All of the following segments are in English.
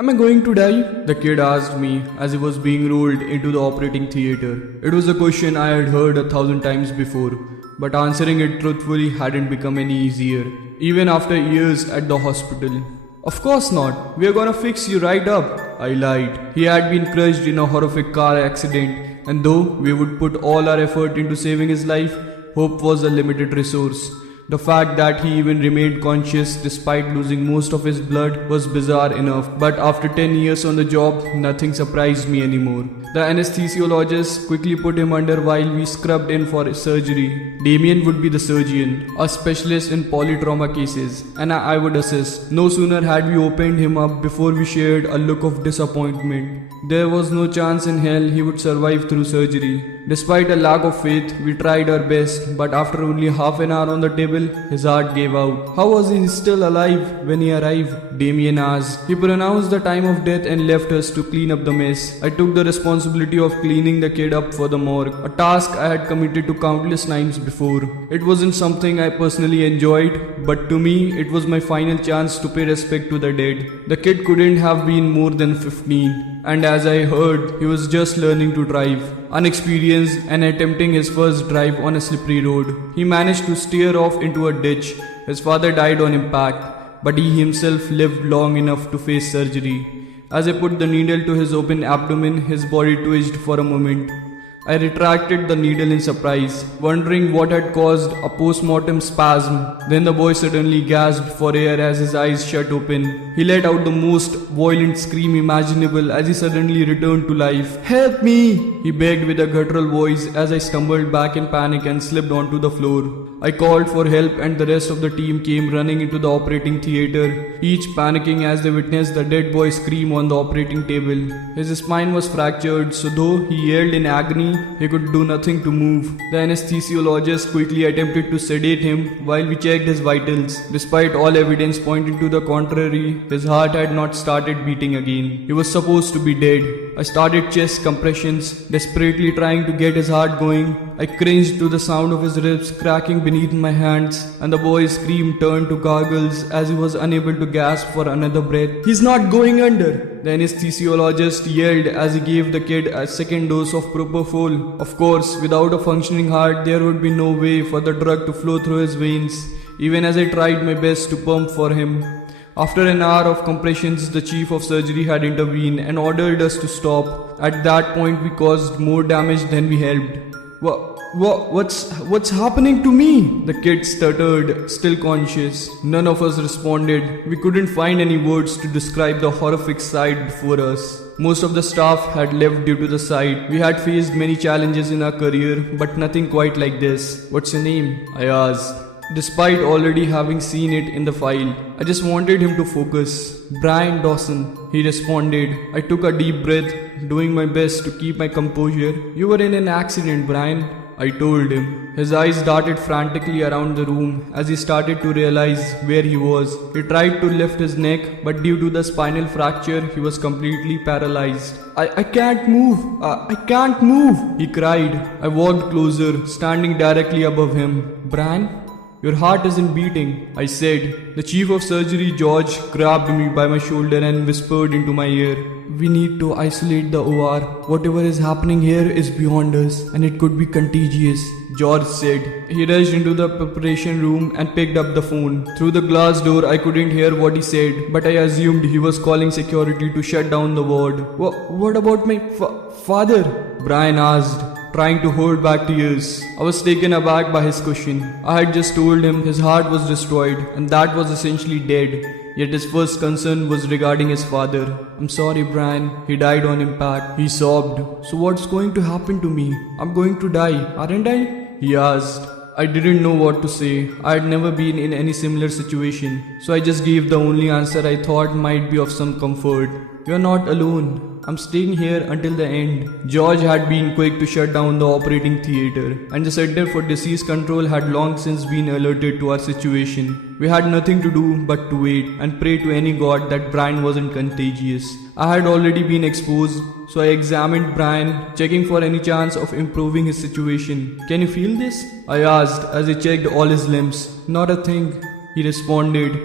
Am I going to die? The kid asked me as he was being rolled into the operating theatre. It was a question I had heard 1,000 times before, but answering it truthfully hadn't become any easier, even after years at the hospital. Of course not. We are gonna fix you right up. I lied. He had been crushed in a horrific car accident, and though we would put all our effort into saving his life, hope was a limited resource. The fact that he even remained conscious despite losing most of his blood was bizarre enough, but after 10 years on the job, nothing surprised me anymore. The anesthesiologist quickly put him under while we scrubbed in for surgery. Damien would be the surgeon, a specialist in polytrauma cases, and I would assist. No sooner had we opened him up before we shared a look of disappointment. There was no chance in hell he would survive through surgery. Despite a lack of faith, we tried our best, but after only half an hour on the table, his heart gave out. How was he still alive when he arrived? Damien asked. He pronounced the time of death and left us to clean up the mess. I took the responsibility of cleaning the kid up for the morgue, a task I had committed to countless times before. It wasn't something I personally enjoyed, but to me, it was my final chance to pay respect to the dead. The kid couldn't have been more than 15, and as I heard, he was just learning to drive, unexperienced and attempting his first drive on a slippery road. He managed to steer off into a ditch. His father died on impact, but he himself lived long enough to face surgery. As I put the needle to his open abdomen, his body twitched for a moment. I retracted the needle in surprise, wondering what had caused a post-mortem spasm. Then the boy suddenly gasped for air as his eyes shut open. He let out the most violent scream imaginable as he suddenly returned to life. "Help me!" he begged with a guttural voice as I stumbled back in panic and slipped onto the floor. I called for help and the rest of the team came running into the operating theatre, each panicking as they witnessed the dead boy scream on the operating table. His spine was fractured, so though he yelled in agony, he could do nothing to move. The anesthesiologist quickly attempted to sedate him while we checked his vitals. Despite all evidence pointing to the contrary, his heart had not started beating again. He was supposed to be dead. I started chest compressions, desperately trying to get his heart going. I cringed to the sound of his ribs cracking beneath my hands, and the boy's scream turned to gargles as he was unable to gasp for another breath. "He's not going under!" the anesthesiologist yelled as he gave the kid a second dose of propofol. Of course, without a functioning heart, there would be no way for the drug to flow through his veins, even as I tried my best to pump for him. After an hour of compressions, the chief of surgery had intervened and ordered us to stop. At that point, we caused more damage than we helped. What's happening to me? The kid stuttered, still conscious. None of us responded. We couldn't find any words to describe the horrific sight before us. Most of the staff had left due to the sight. We had faced many challenges in our career, but nothing quite like this. "What's your name?" I asked, despite already having seen it in the file. I just wanted him to focus. "Brian Dawson," he responded. I took a deep breath, doing my best to keep my composure. "You were in an accident, Brian," I told him. His eyes darted frantically around the room as he started to realize where he was. He tried to lift his neck, but due to the spinal fracture, he was completely paralyzed. I can't move. I can't move," he cried. I walked closer, standing directly above him. "Brian, your heart isn't beating," I said. The chief of surgery, George, grabbed me by my shoulder and whispered into my ear, "We need to isolate the OR. Whatever is happening here is beyond us, and it could be contagious," George said. He rushed into the preparation room and picked up the phone. Through the glass door, I couldn't hear what he said, but I assumed he was calling security to shut down the ward. What about my father?" Brian asked, trying to hold back tears. I was taken aback by his question. I had just told him his heart was destroyed and that was essentially dead. Yet his first concern was regarding his father. "I'm sorry, Brian. He died on impact," he sobbed. "So what's going to happen to me? I'm going to die, aren't I?" he asked. I didn't know what to say. I had never been in any similar situation, so I just gave the only answer I thought might be of some comfort. "You're not alone. I'm staying here until the end." George had been quick to shut down the operating theatre, and the Center for Disease Control had long since been alerted to our situation. We had nothing to do but to wait and pray to any god that Brian wasn't contagious. I had already been exposed, so I examined Brian, checking for any chance of improving his situation. "Can you feel this?" I asked as I checked all his limbs. "Not a thing," he responded.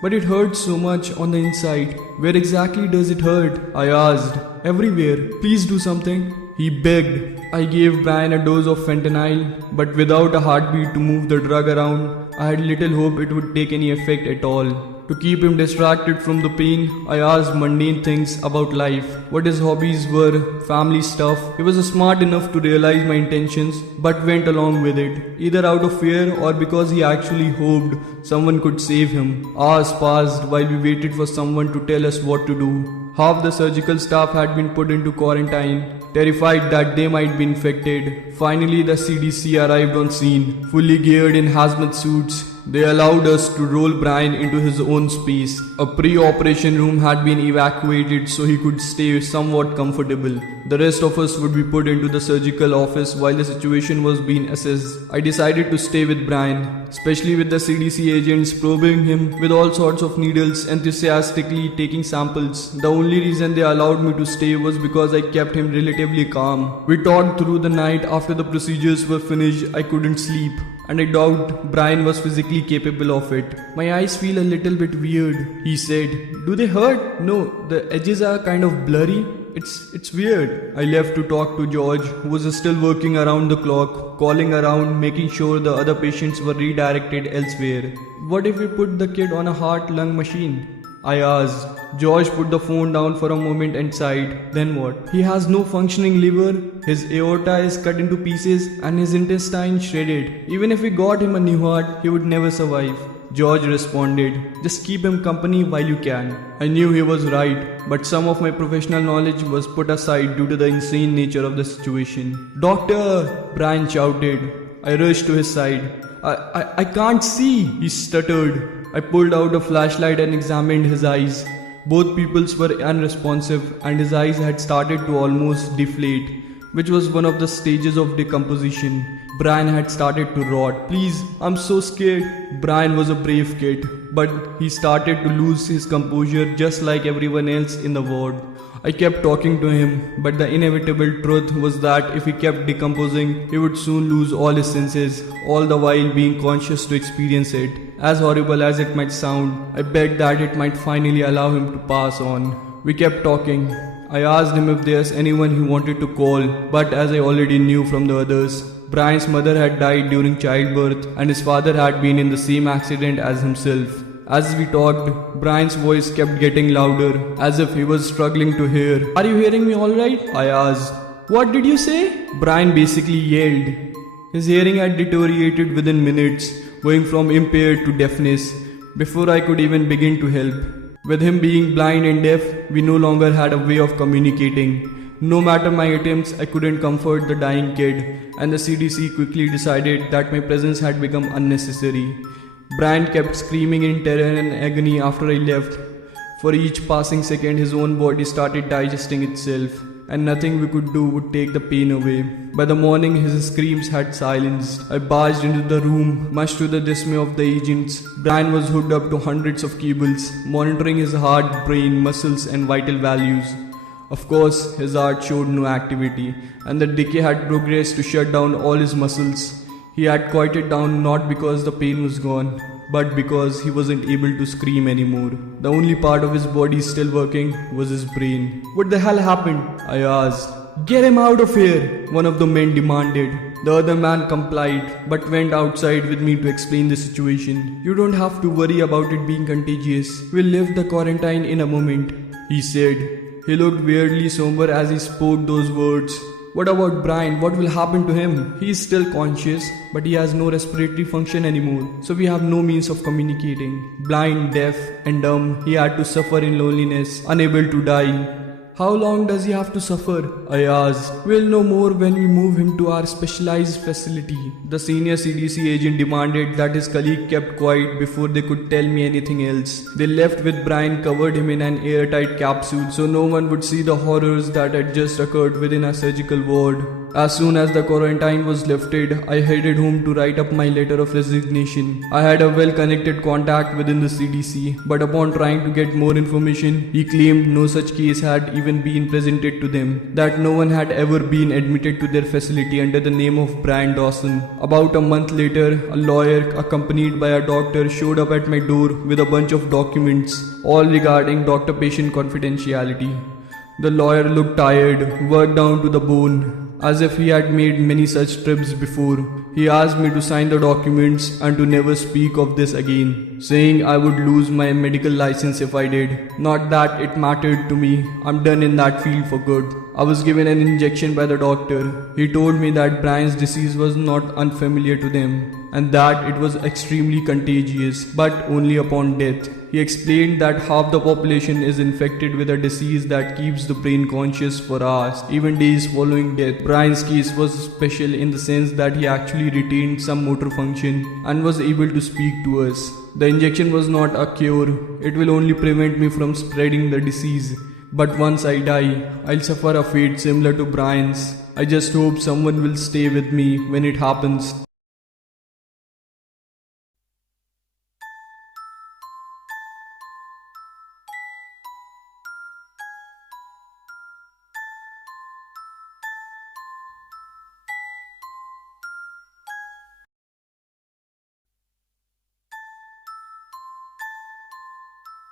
But it hurts so much on the inside. Where exactly does it hurt? I asked. Everywhere. Please do something. He begged. I gave Brian a dose of fentanyl, but without a heartbeat to move the drug around, I had little hope it would take any effect at all. To keep him distracted from the pain, I asked mundane things about life, what his hobbies were, family stuff. He was smart enough to realize my intentions, but went along with it, either out of fear or because he actually hoped someone could save him. Hours passed while we waited for someone to tell us what to do. Half the surgical staff had been put into quarantine, terrified that they might be infected. Finally, the CDC arrived on scene, fully geared in hazmat suits. They allowed us to roll Brian into his own space. A pre-operation room had been evacuated so he could stay somewhat comfortable. The rest of us would be put into the surgical office while the situation was being assessed. I decided to stay with Brian, especially with the CDC agents probing him with all sorts of needles, enthusiastically taking samples. The only reason they allowed me to stay was because I kept him relatively calm. We talked through the night. After the procedures were finished, I couldn't sleep, and I doubt Brian was physically capable of it. My eyes feel a little bit weird, he said. Do they hurt? No, the edges are kind of blurry. It's weird. I left to talk to George, who was still working around the clock, calling around, making sure the other patients were redirected elsewhere. What if we put the kid on a heart-lung machine? I asked. George put the phone down for a moment and sighed. Then what? He has no functioning liver, his aorta is cut into pieces, and his intestine shredded. Even if we got him a new heart, he would never survive. George responded, just keep him company while you can. I knew he was right, but some of my professional knowledge was put aside due to the insane nature of the situation. Doctor! Brian shouted. I rushed to his side. I can't see, he stuttered. I pulled out a flashlight and examined his eyes. Both pupils were unresponsive and his eyes had started to almost deflate, which was one of the stages of decomposition. Brian had started to rot. Please, I'm so scared. Brian was a brave kid, but he started to lose his composure just like everyone else in the ward. I kept talking to him, but the inevitable truth was that if he kept decomposing, he would soon lose all his senses, all the while being conscious to experience it. As horrible as it might sound, I begged that it might finally allow him to pass on. We kept talking. I asked him if there's anyone he wanted to call, but as I already knew from the others, Brian's mother had died during childbirth and his father had been in the same accident as himself. As we talked, Brian's voice kept getting louder, as if he was struggling to hear. Are you hearing me alright? I asked. What did you say? Brian basically yelled. His hearing had deteriorated within minutes, going from impaired to deafness, before I could even begin to help. With him being blind and deaf, we no longer had a way of communicating. No matter my attempts, I couldn't comfort the dying kid, and the CDC quickly decided that my presence had become unnecessary. Brian kept screaming in terror and agony after I left. For each passing second, his own body started digesting itself, and nothing we could do would take the pain away. By the morning, his screams had silenced. I barged into the room, much to the dismay of the agents. Brian was hooked up to hundreds of cables, monitoring his heart, brain, muscles, and vital values. Of course, his heart showed no activity, and the decay had progressed to shut down all his muscles. He had quieted down not because the pain was gone, but because he wasn't able to scream anymore. The only part of his body still working was his brain. What the hell happened? I asked. Get him out of here, one of the men demanded. The other man complied, but went outside with me to explain the situation. You don't have to worry about it being contagious. We'll lift the quarantine in a moment, he said. He looked weirdly somber as he spoke those words. What about Brian? What will happen to him? He is still conscious, but he has no respiratory function anymore, so we have no means of communicating. Blind, deaf, and dumb, he had to suffer in loneliness, unable to die. How long does he have to suffer? I asked. We'll know more when we move him to our specialized facility. The senior CDC agent demanded that his colleague kept quiet before they could tell me anything else. They left with Brian, covered him in an airtight capsule so no one would see the horrors that had just occurred within our surgical ward. As soon as the quarantine was lifted, I headed home to write up my letter of resignation. I had a well-connected contact within the CDC, but upon trying to get more information, he claimed no such case had even been presented to them, that no one had ever been admitted to their facility under the name of Brian Dawson. About a month later, a lawyer accompanied by a doctor showed up at my door with a bunch of documents, all regarding doctor-patient confidentiality. The lawyer looked tired, worked down to the bone, as if he had made many such trips before. He asked me to sign the documents and to never speak of this again, saying I would lose my medical license if I did. Not that it mattered to me, I'm done in that field for good. I was given an injection by the doctor. He told me that Brian's disease was not unfamiliar to them and that it was extremely contagious, but only upon death. He explained that half the population is infected with a disease that keeps the brain conscious for hours, even days following death. Brian's case was special in the sense that he actually retained some motor function and was able to speak to us. The injection was not a cure, it will only prevent me from spreading the disease. But once I die, I'll suffer a fate similar to Brian's. I just hope someone will stay with me when it happens.